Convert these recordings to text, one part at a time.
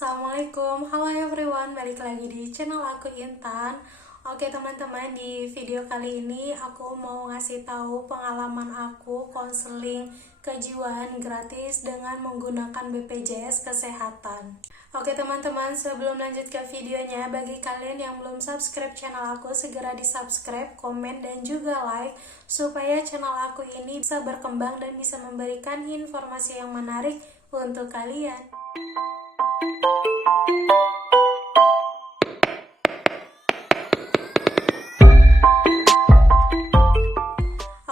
Assalamualaikum, halo everyone, balik lagi di channel aku Intan. Oke teman-teman, di video kali ini aku mau ngasih tahu pengalaman aku konseling kejiwaan gratis dengan menggunakan BPJS Kesehatan. Oke teman-teman, sebelum lanjut ke videonya, bagi kalian yang belum subscribe channel aku, segera di subscribe, komen, dan juga like supaya channel aku ini bisa berkembang dan bisa memberikan informasi yang menarik untuk kalian.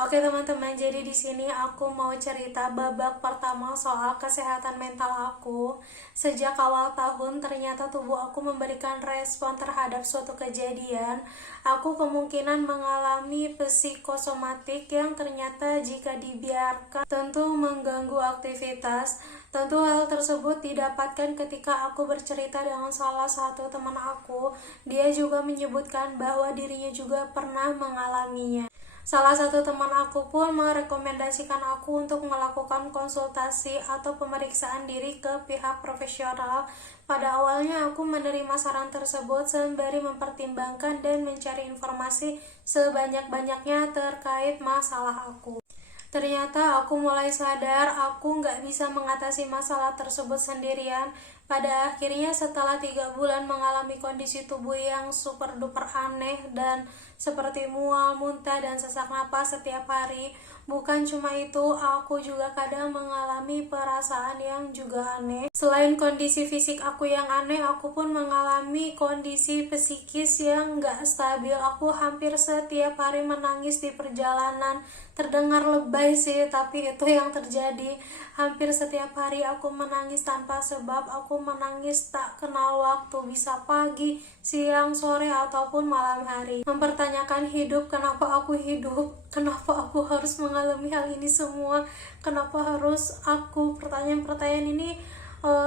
Oke teman-teman, jadi di sini aku mau cerita babak pertama soal kesehatan mental aku. Sejak awal tahun ternyata tubuh aku memberikan respon terhadap suatu kejadian. Aku kemungkinan mengalami psikosomatik yang ternyata jika dibiarkan tentu mengganggu aktivitas. Tentu hal tersebut didapatkan ketika aku bercerita dengan salah satu teman aku. Dia juga menyebutkan bahwa dirinya juga pernah mengalaminya. Salah satu teman aku pun merekomendasikan aku untuk melakukan konsultasi atau pemeriksaan diri ke pihak profesional. Pada awalnya aku menerima saran tersebut sembari mempertimbangkan dan mencari informasi sebanyak-banyaknya terkait masalah aku. Ternyata aku mulai sadar aku nggak bisa mengatasi masalah tersebut sendirian. Pada akhirnya setelah 3 bulan mengalami kondisi tubuh yang super duper aneh dan seperti mual, muntah, dan sesak napas setiap hari. Bukan cuma itu, aku juga kadang mengalami perasaan yang juga aneh. Selain kondisi fisik aku yang aneh, aku pun mengalami kondisi psikis yang nggak stabil. Aku hampir setiap hari menangis di perjalanan. Terdengar lebay sih, tapi itu yang terjadi. Hampir setiap hari aku menangis tanpa sebab. Aku menangis tak kenal waktu, bisa pagi, siang, sore, ataupun malam hari. Mempertanyakan hidup, kenapa aku hidup? Kenapa aku harus mengalami hal ini semua? Kenapa harus aku? Pertanyaan-pertanyaan ini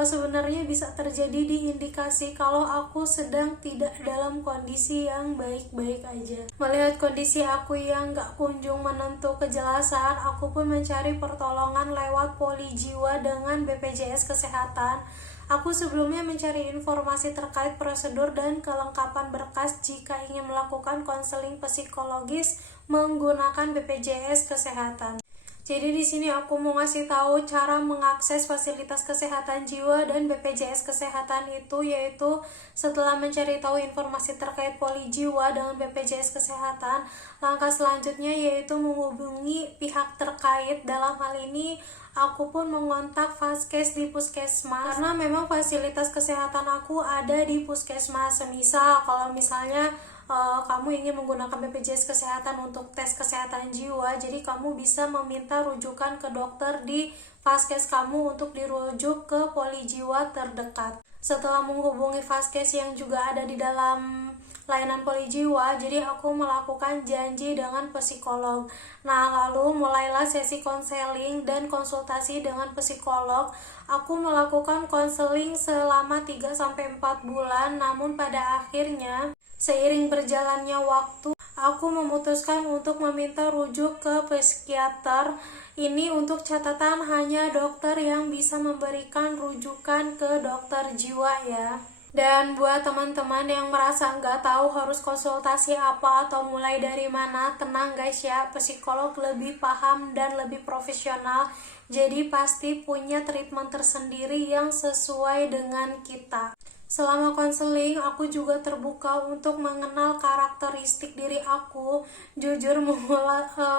sebenarnya bisa terjadi di indikasi kalau aku sedang tidak dalam kondisi yang baik-baik aja. Melihat kondisi aku yang gak kunjung menentu kejelasan, aku pun mencari pertolongan lewat poli jiwa dengan BPJS Kesehatan. Aku sebelumnya mencari informasi terkait prosedur dan kelengkapan berkas jika ingin melakukan konseling psikologis menggunakan BPJS Kesehatan. Jadi di sini aku mau ngasih tahu cara mengakses fasilitas kesehatan jiwa dan BPJS Kesehatan itu, yaitu setelah mencari tahu informasi terkait poli jiwa dengan BPJS Kesehatan, langkah selanjutnya yaitu menghubungi pihak terkait. Dalam hal ini aku pun mengontak Vaskes di puskesmas karena memang fasilitas kesehatan aku ada di puskesmas. Semisal kalau misalnya kamu ingin menggunakan BPJS Kesehatan untuk tes kesehatan jiwa, jadi kamu bisa meminta rujukan ke dokter di Vaskes kamu untuk dirujuk ke poli jiwa terdekat. Setelah menghubungi Vaskes yang juga ada di dalam layanan poli jiwa, jadi aku melakukan janji dengan psikolog. Nah, lalu mulailah sesi konseling dan konsultasi dengan psikolog. Aku melakukan konseling selama 3-4 bulan, namun pada akhirnya seiring berjalannya waktu, aku memutuskan untuk meminta rujuk ke psikiater. Ini untuk catatan hanya dokter yang bisa memberikan rujukan ke dokter jiwa ya. Dan buat teman-teman yang merasa nggak tahu harus konsultasi apa atau mulai dari mana, tenang guys ya, psikolog lebih paham dan lebih profesional. Jadi pasti punya treatment tersendiri yang sesuai dengan kita. Selama konseling, aku juga terbuka untuk mengenal karakteristik diri aku. Jujur,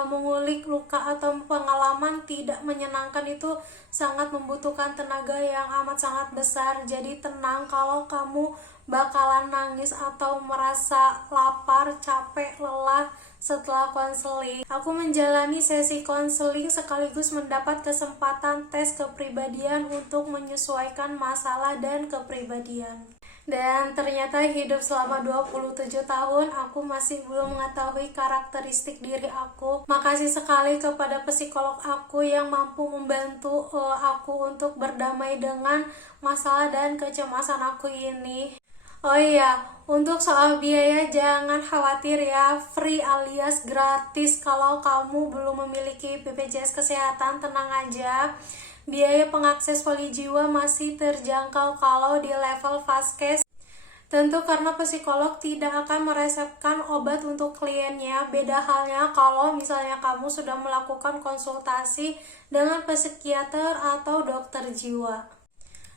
mengulik luka atau pengalaman tidak menyenangkan itu sangat membutuhkan tenaga yang amat sangat besar. Jadi tenang kalau kamu bakalan nangis atau merasa lapar, capek, lelah setelah konseling. Aku menjalani sesi konseling sekaligus mendapat kesempatan tes kepribadian untuk menyesuaikan masalah dan kepribadian. Dan ternyata hidup selama 27 tahun aku masih belum mengetahui karakteristik diri aku. Makasih sekali kepada psikolog aku yang mampu membantu aku untuk berdamai dengan masalah dan kecemasan aku ini. Oh iya, untuk soal biaya jangan khawatir ya, free alias gratis kalau kamu belum memiliki BPJS Kesehatan, tenang aja. Biaya pengakses polijiwa masih terjangkau kalau di level Vaskes. Tentu karena psikolog tidak akan meresepkan obat untuk kliennya. Beda halnya kalau misalnya kamu sudah melakukan konsultasi dengan psikiater atau dokter jiwa.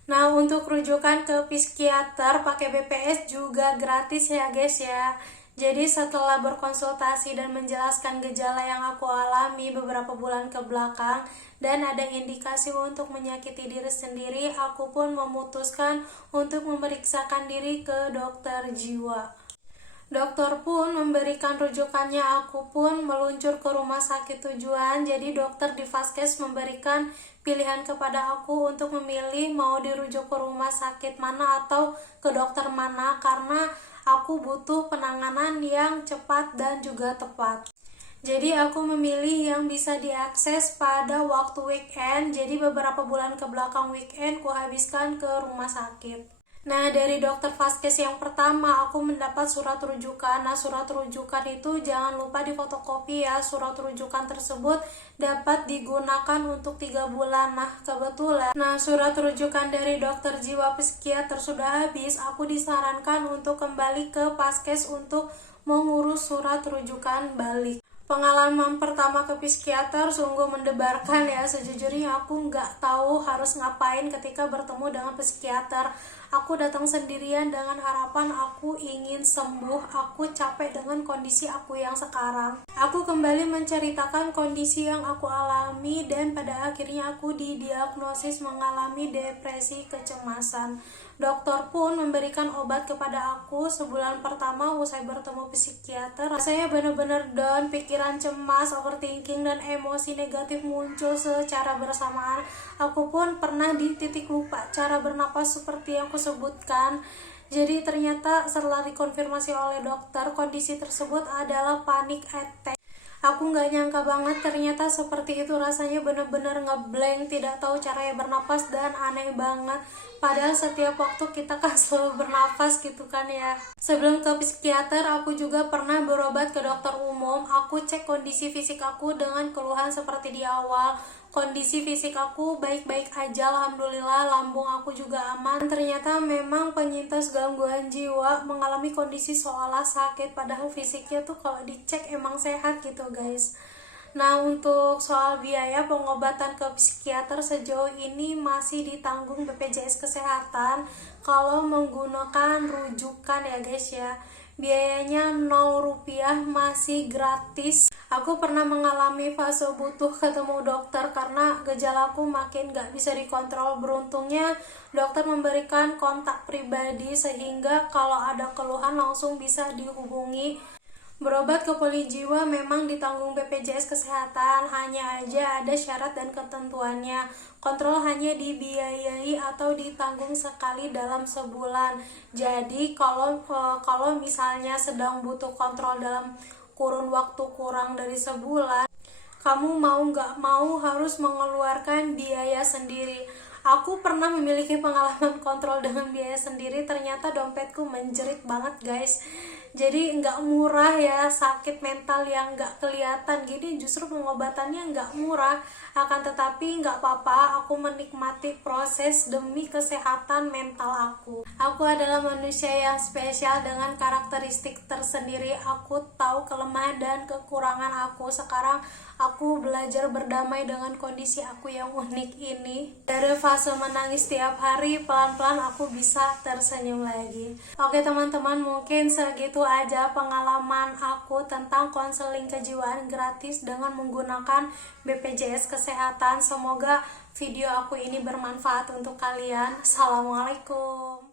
Nah, untuk rujukan ke psikiater pakai BPS juga gratis ya guys ya. Jadi setelah berkonsultasi dan menjelaskan gejala yang aku alami beberapa bulan ke belakang dan ada indikasi untuk menyakiti diri sendiri, aku pun memutuskan untuk memeriksakan diri ke dokter jiwa. Dokter pun memberikan rujukannya, aku pun meluncur ke rumah sakit tujuan. Jadi dokter di Vaskes memberikan pilihan kepada aku untuk memilih mau dirujuk ke rumah sakit mana atau ke dokter mana, karena aku butuh penanganan yang cepat dan juga tepat. Jadi aku memilih yang bisa diakses pada waktu weekend. Jadi beberapa bulan ke belakang weekend ku habiskan ke rumah sakit. Nah, dari dokter Vaskes yang pertama aku mendapat surat rujukan. Nah, surat rujukan itu jangan lupa difotokopi ya. Surat rujukan tersebut dapat digunakan untuk 3 bulan. Nah, kebetulan surat rujukan dari dokter jiwa psikiater sudah habis. Aku disarankan untuk kembali ke Vaskes untuk mengurus surat rujukan balik. Pengalaman pertama ke psikiater sungguh mendebarkan ya. Sejujurnya aku nggak tahu harus ngapain ketika bertemu dengan psikiater. Aku datang sendirian dengan harapan aku ingin sembuh. Aku capek dengan kondisi aku yang sekarang. Aku kembali menceritakan kondisi yang aku alami dan pada akhirnya aku didiagnosis mengalami depresi kecemasan. Dokter pun memberikan obat kepada aku. Sebulan pertama usai bertemu psikiater, saya benar-benar down, pikiran cemas, overthinking, dan emosi negatif muncul secara bersamaan. Aku pun pernah di titik lupa cara bernapas seperti yang kusebutkan. Jadi ternyata setelah dikonfirmasi oleh dokter, kondisi tersebut adalah panic attack. Aku nggak nyangka banget ternyata seperti itu rasanya, bener-bener ngeblank, tidak tahu caranya bernapas dan aneh banget. Padahal setiap waktu kita kan selalu bernafas gitu kan ya. Sebelum ke psikiater aku juga pernah berobat ke dokter umum. Aku cek kondisi fisik aku dengan keluhan seperti di awal. Kondisi fisik aku baik-baik aja, alhamdulillah. Lambung aku juga aman. Ternyata memang penyintas gangguan jiwa mengalami kondisi seolah sakit, padahal fisiknya tuh kalau dicek emang sehat gitu guys. Nah, untuk soal biaya pengobatan ke psikiater sejauh ini masih ditanggung BPJS Kesehatan kalau menggunakan rujukan ya guys ya. Biayanya 0 rupiah, masih gratis. Aku pernah mengalami fase butuh ketemu dokter karena gejalaku makin gak bisa dikontrol. Beruntungnya dokter memberikan kontak pribadi sehingga kalau ada keluhan langsung bisa dihubungi. Berobat ke polijiwa memang ditanggung BPJS Kesehatan, hanya aja ada syarat dan ketentuannya. Kontrol hanya dibiayai atau ditanggung sekali dalam sebulan. Jadi kalau misalnya sedang butuh kontrol dalam kurun waktu kurang dari sebulan, kamu mau nggak mau harus mengeluarkan biaya sendiri. Aku pernah memiliki pengalaman kontrol dengan biaya sendiri, ternyata dompetku menjerit banget guys. Jadi nggak murah ya, sakit mental yang nggak kelihatan gini justru pengobatannya nggak murah. Akan tetapi nggak apa-apa, aku menikmati proses demi kesehatan mental aku. Aku adalah manusia yang spesial dengan karakteristik tersendiri. Aku tahu kelemahan dan kekurangan aku. Sekarang aku belajar berdamai dengan kondisi aku yang unik ini. Dari fase menangis tiap hari, pelan-pelan aku bisa tersenyum lagi. Oke teman-teman, mungkin segitu aja pengalaman aku tentang konseling kejiwaan gratis dengan menggunakan BPJS Kesehatan. Semoga video aku ini bermanfaat untuk kalian. Assalamualaikum.